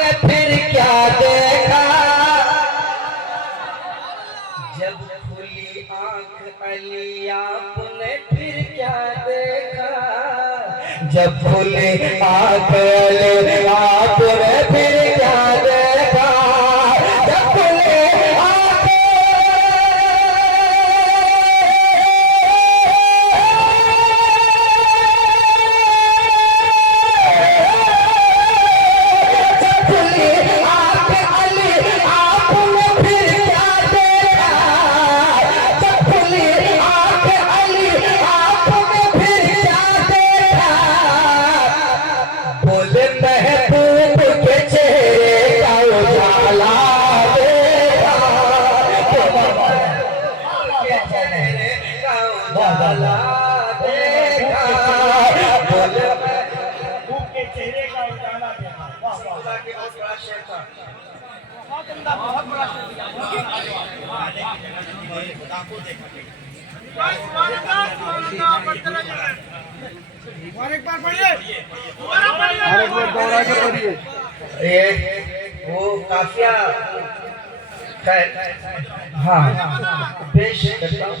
आपने फिर क्या देखा, जब खुली आंख अली आपने फिर क्या देखा, जब खुली आंख अली आपने फिर क्या देखा, जब खुली आंख एक बार पढ़िए, ये वो काफिया हाँ पेश करता हूँ।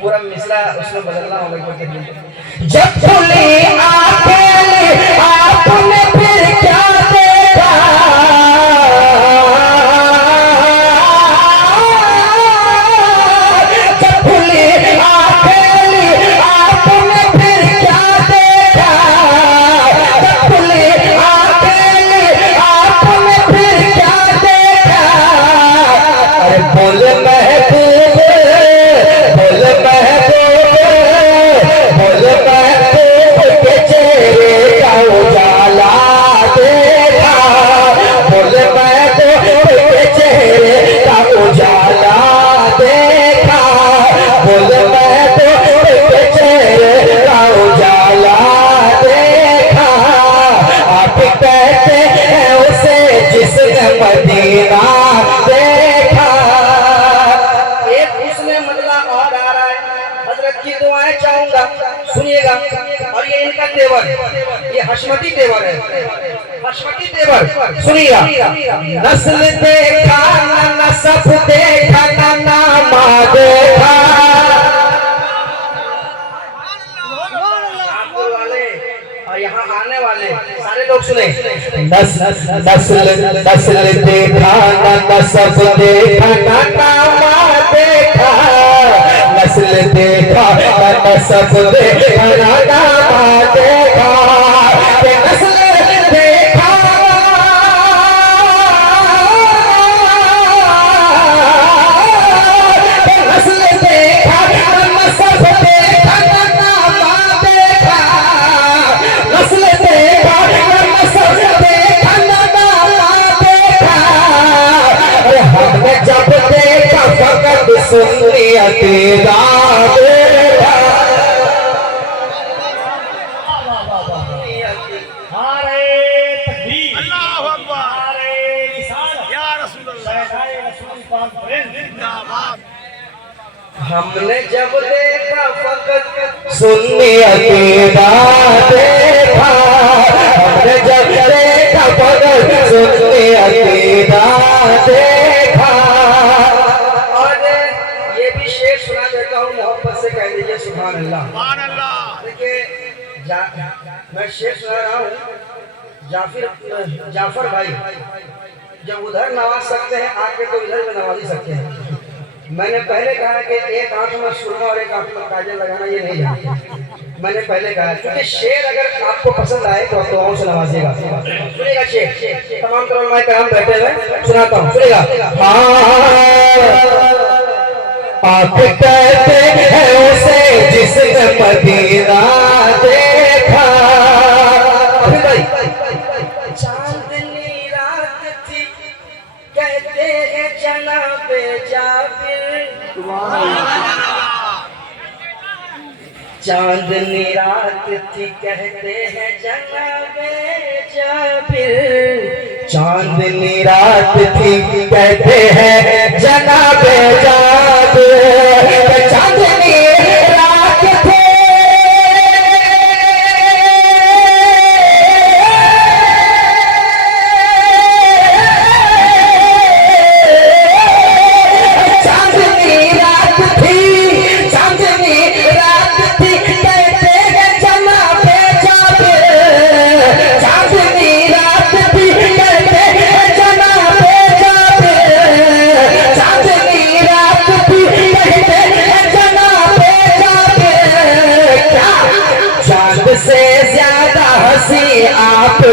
पूरा मिसरा उसमें बदलना होगा क्योंकि जब खुली आंखें आपने फिर क्या देखा, जब खुली आंखें आपने फिर क्या देखा, जब खुली आंखें आपने फिर क्या देखा, अरे बोले महबूब के चेहरे का उजाला देखा, बोले महबूब के चेहरे का उजाला देखा, बोले महबूब के चेहरे का उजाला देखा, आप कहते हैं उसे जिसने मदीना देखा। एक उसमें मतलब और आ रहा है, हजरत की दुआएं चाहूंगा, सुनिएगा। और ये इनका तेवर, ये हशमती तेवर है, हशमती तेवर सुनिएगा। नस्ल देखा ना नसब देखा ना नामा देखा, और यहाँ आने वाले सारे लोग सुने। नस्ल देखा ना नसब देखा ना नामा देखा, नस्ल देखा ना नसब देखा ना नामा देखा, नस्ल देखा नस्ल देखा ना नसब देखा ना नामा देखा, नस्ल देखा ना नसब देखा ना नामा देखा, हमने जब देखा फकत सुन्नियत देखा। हमने जब देखा फकत सुन्नियत देखा, हमने जब देखा फकत सुन्नियत देखा। और ये भी शेर सुना देता हूँ, मोहब्बत से कह दीजिए सुभान अल्लाह। देखिए मैं शेर सुना रहा हूँ। जाफर भाई जब उधर नवाज सकते हैं आके तो इधर में नवाज ही सकते हैं। मैंने पहले कहा कि एक आंख में सुरमा और एक आंख में काजल लगाना ये नहीं जानते। मैंने पहले कहा क्योंकि शेर अगर आपको पसंद आए तो दुआओं से नवाजिएगा। सुनिएगा शेर, तमाम करम करम बैठे हुए सुनाता हूँ, सुनिएगा। आप कहते हैं उसे जिसने मदीना देखा, चांदनी रात थी कहते हैं जनाबे जाबिर, चांदनी रात थी कहते हैं जनाबे जाबिर, चांदनी रात थी कहते हैं जनाबे जाबिर, चांदनी रात थी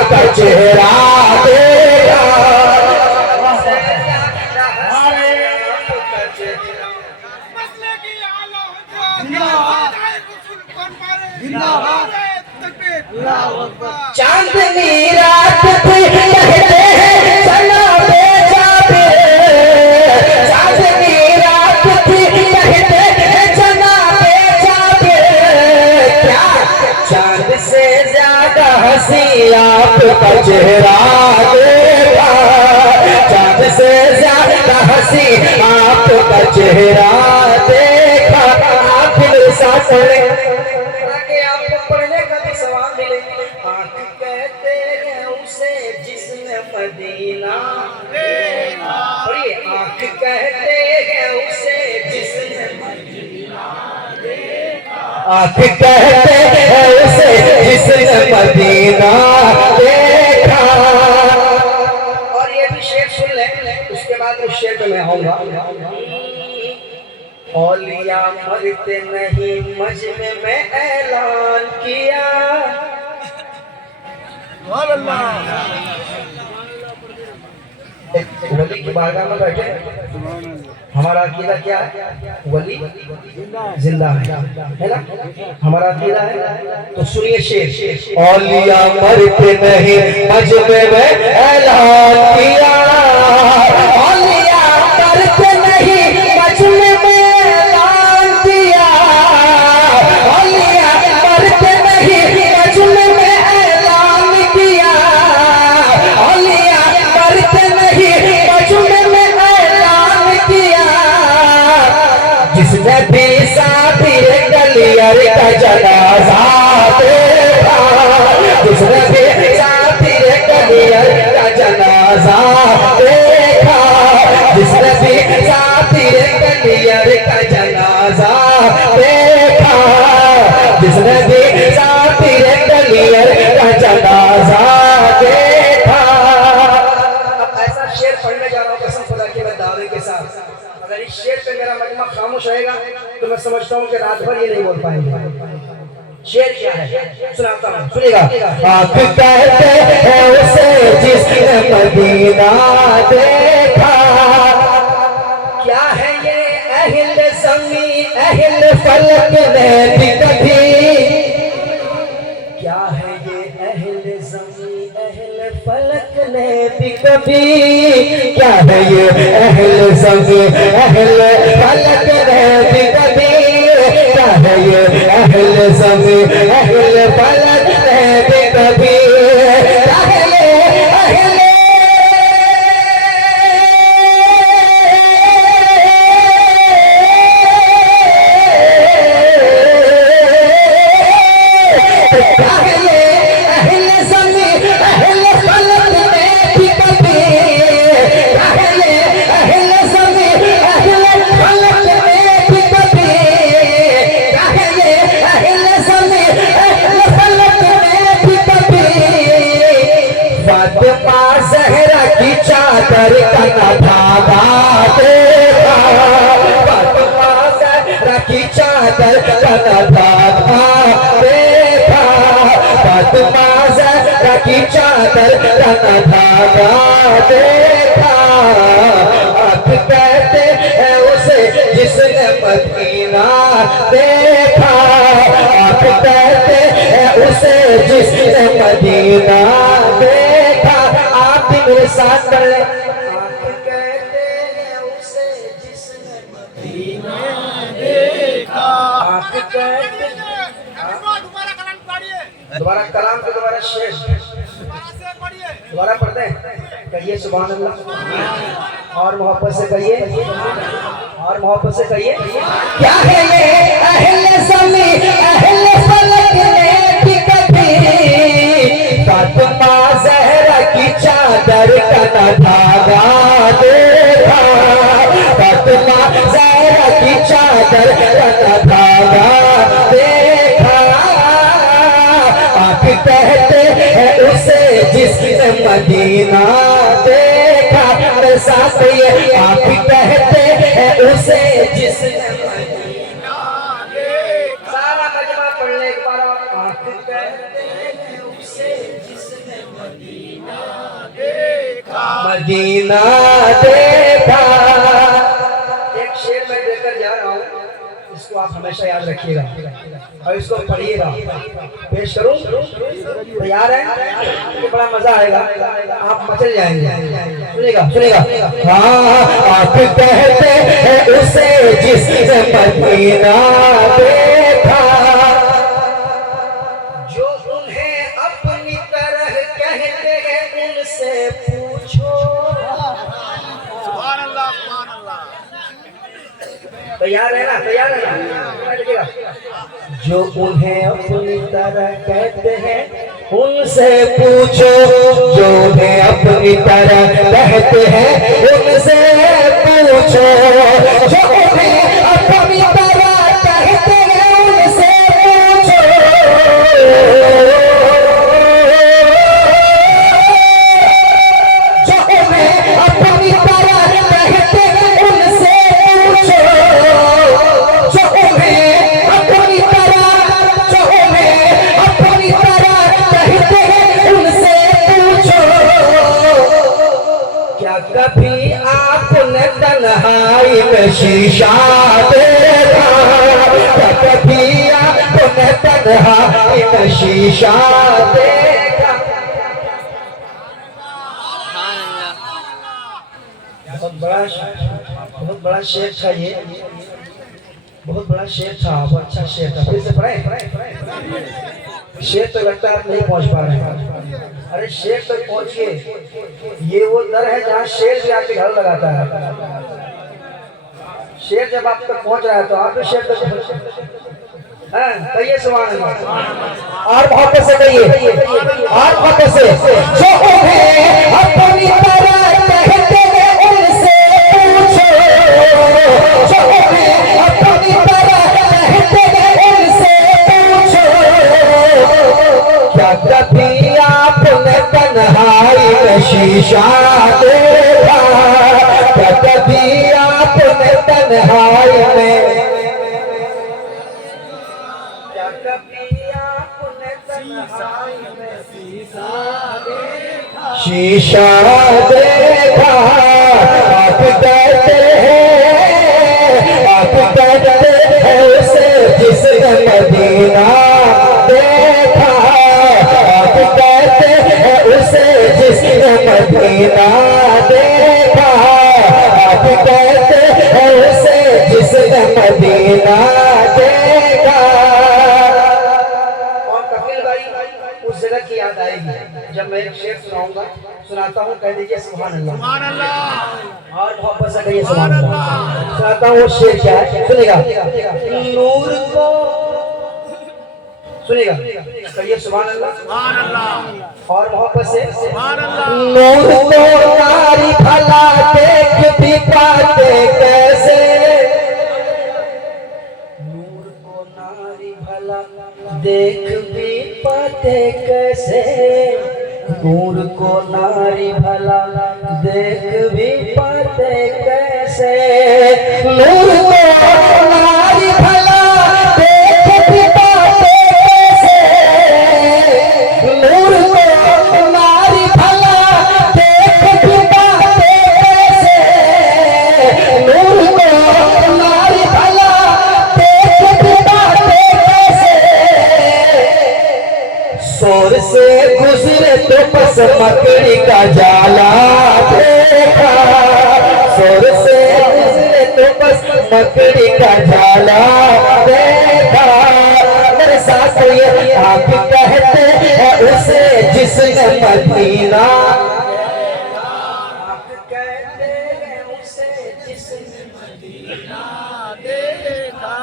आपका चेहरा देखा। मसले की आला जिंदाबाद जिंदाबाद तकबीर चांदनी रात थी कहते हैं चला बेचा बे, चांदनी रात थी कहते हैं चला बेचा बे, क्या चांद से ज्यादा हंसी आपका चेहरा देखा, चांद से ज्यादा हंसी आपका चेहरा देखा। आप साथ ताकि आपको पढ़ने का भी सवाल मिले। आँख कहते हैं उसे जिसने मदीना देखा, पढ़िए, आँख कहते हैं उसे जिसने मदीना देखा, आँख कहते हैं उसे जिसने मदीना देखा। और ये भी शेर सुन लें, उसके बाद उस शेर पे मैं आऊंगा। औलिया मरते नहीं मजमे में ऐलान किया, वली की बारगाह में बैठे, हमारा अकीदा क्या है? वली जिंदा है ना, हमारा अकीदा है। तो सुनिए शेर। औलिया मरते नहीं मजमे में ऐलान किया, औलिया मरते नहीं मजमे में ऐलान किया, औलिया मरते नहीं मजमे में ऐलान किया, औलिया मरते नहीं मजमे में ऐलान किया। जिसने भी साबिर गलियर का जनाजा देखा, जिसने भी साबिर गलियर का जनाजा देखा, जिसने भी साबिर गलियर का जनाजा देखा, जिसने भी साबिर गलियर का जनाजा देखा। अब ऐसा शेर पढ़ने जा रहा हूँ कसम खुदा की मैं दावे के साथ, अगर इस शेर पे मेरा मजमा खामोश रहेगा तो मैं समझता हूँ कि रात भर ये नहीं बोल पाएंगे। शेर क्या है सुनाता हूँ, सुनिएगा। आँख कहते हैं उसे जिसने मदीना देखा, क्या है ये अहिल ज़मी अहिल फलक ने भी कभी, क्या है ये अहल ज़मी अहल फलक ने भी कभी, क्या है ये अहिल ज़मी अहिल फलक ने भी कभी, क्या है ये अहिल ज़मी अहिल फलक ने भी कभी, अहिल अहिल चादर का धागा देखा, फातिमा ज़हरा की चादर का धागा देखा, फातिमा ज़हरा की चादर का धागा देखा। आँख कहते हैं उसे जिसने मदीना देखा, आँख कहते हैं उसे जिसने मदीना देखा। आप भी मेरे साथ कर ले। आँख कहते हैं उसे जिसने मदीना देखा, आँख कहते दोबारा कलाम पढ़िए दोबारा कलाम के दोबारा शेर दोबारा से पढ़िए दोबारा पढ़ते हैं, कहिए सुभान अल्लाह, और मोहब्बत से कहिए, और मोहब्बत से कहिए। क्या है ये अहले ज़मी अहले फलक ने भी कभी, फातिमा ज़हरा की चादर का धागा देखा, फातिमा ज़हरा की चादर का धागा देखा। आप कहते हैं उसे जिसने मदीना देखा, मेरे साथ ये आप कहते हैं उसे जिसने मदीना देखा। सारा मजमा पढ़ने के बाद आँख कहते हैं उसे जिसने मदीना देखा। एक शेर मैं देकर जा रहा हूँ, इसको आप हमेशा याद रखिएगा और इसको पढ़िएगा। पेश करूं? तैयार है? ये बड़ा मजा आएगा, आप मचल जाएंगे। सुनिएगा सुनिएगा। हाँ आप कहते हैं उसे जिसने मदीना देखा, जो उन्हें अपनी तरह कहते हैं उनसे पूछो। सुभान अल्लाह, सुभान अल्लाह। तैयार है ना? तैयार है ना? लिखिएगा। जो उन्हें अपनी तरह कहते हैं उनसे पूछो, जो उन्हें अपनी तरह कहते हैं उनसे पूछो, जो उन्हें अपनी तरह कहते हैं उनसे पूछो, जो उन्हें अपनी तरह कहते हैं उनसे पूछो, जो उन्हें अपनी तरह कहते हैं उनसे पूछो। क्या कभी आपने तन्हाई में शीशा देखा, क्या कभी आपने तन्हाई में शीशा देखा। बहुत बड़ा शेर था ये, बहुत बड़ा शेर था, बहुत अच्छा शेर था। फिर से पढ़े? शेर तो लगता है आप नहीं पहुंच पा रहे हैं। अरे शेर तक पहुंचिए, ये वो दर है जहाँ शेर भी आपके घर लगाता है। शेर जब आप तक पहुंच रहा है तो आप भी शेर तक पहुंचे। कहिए सुभान अल्लाह। और बहुत से कहिए, और बहुत से। जो उन्हें अपनी तरह कहते हैं उनसे पूछो, जो उन्हें अपनी तरह कहते हैं उनसे पूछो। क्या कभी आपने तन्हाई में शीशा देखा, क्या कभी आपने तन्हाई में शीशा देखा। आप कहते हैं उसे जिसने मदीना देखा, आप कहते हैं उसे जिसने मदीना देखा, आप कहते हैं उसे जिसने मदीना देखा। उस जगह की याद आएगी जब मैं एक शेर सुनाऊंगा, सुनाता हूँ, कह दीजिए सुभान अल्लाह। सुभान अल्लाह। और मोहब्बत से कहिए सुभान अल्लाह। सुनाता हूँ वो शेर क्या है, सुनिएगा। नूर को सुनिएगा, कहिए सुभान अल्लाह। सुभान अल्लाह। और मोहब्बत से सुभान अल्लाह। नूर को नारी भला देख भी पाते कैसे, नूर को नारी भला देख भी पाते कैसे, नूर को नारी भला देख भी पाते कैसे, नूर को नारी भला देख भी पाते कैसे, नूर को नारी भला देख भी पाते कैसे, नूर को नारी भला देख भी पाते कैसे। शोर से गुजरे तो बस मकड़ी का जाला देखा, शोर से गुजरे तो बस मकड़ी का जाला देखा। मेरे साथ ये आप कहते हैं उसे जिसने मदीना, आप कहते हैं उसे जिसने देखा।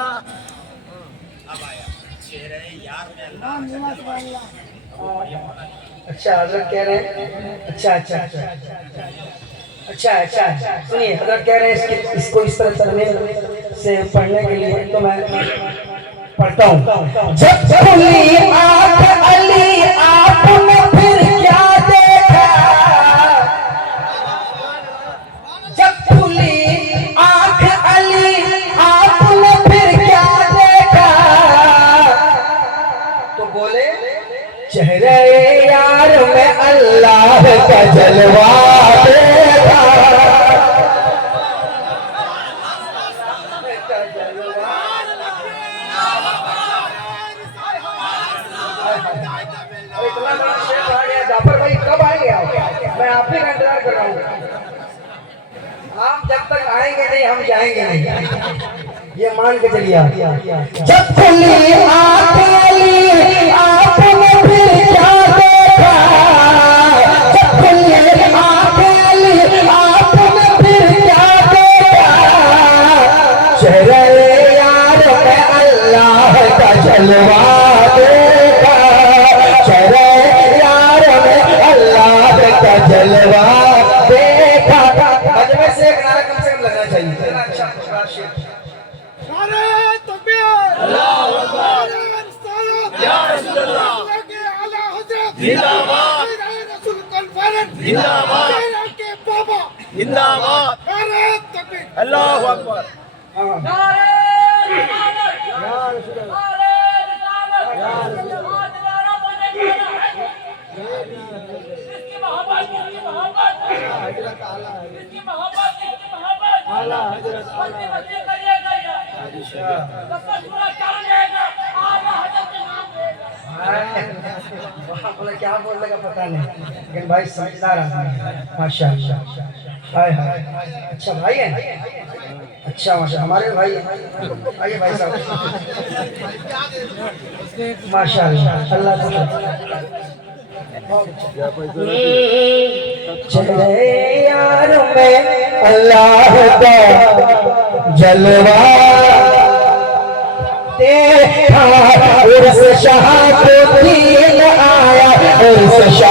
अच्छा हजरत कह रहे हैं, अच्छा अच्छा अच्छा अच्छा अच्छा सुनिए, हजरत कह रहे हैं इसको इस तरह तरह से पढ़ने के लिए, तो मैं पढ़ता हूँ। जब खुली आंख अली आपने फिर क्या देखा, जब खुली आंख अली आपने फिर क्या देखा। तो बोले चेहरे यार में अल्लाह का जलवा देखा इतना बड़ा शेर आ गया। जाफर भाई कब आएंगे आप? मैं आप ही का इंतजार कर रहा हूँ। आप जब तक आएंगे नहीं हम जाएंगे नहीं, ये मान के चलिए आप। जब खुली आंखें आपने फिर क्या देखा जब खुली आंखें आपने फिर क्या देखा चेहरे यार में अल्लाह का जलवा देखा चेहरे यार में अल्लाह का जलवा देखा मजमे से एक नारा कम से कम लगना चाहिए। इतना अच्छा खुशहाल शेर। नारे तकबीर अल्लाहू अकबर या रसूल अल्लाह के आला हजरत जिंदाबाद रसूल कन्फरेंस जिंदाबाद के बाबा जिंदाबाद नारे तकबीर अल्लाहू अकबर हाँ। बोले क्या बोलने का पता नहीं, लेकिन भाई समझदार आदमी है माशाल्लाह। हाय हाय, अच्छा भाई है, अच्छा माशा हमारे भाई हैं। आइए भाई साहब, माशाल्लाह अल्लाह चले यार में अल्लाह का जलवा देखा उर्स शाह को दीन आया उर्स शाह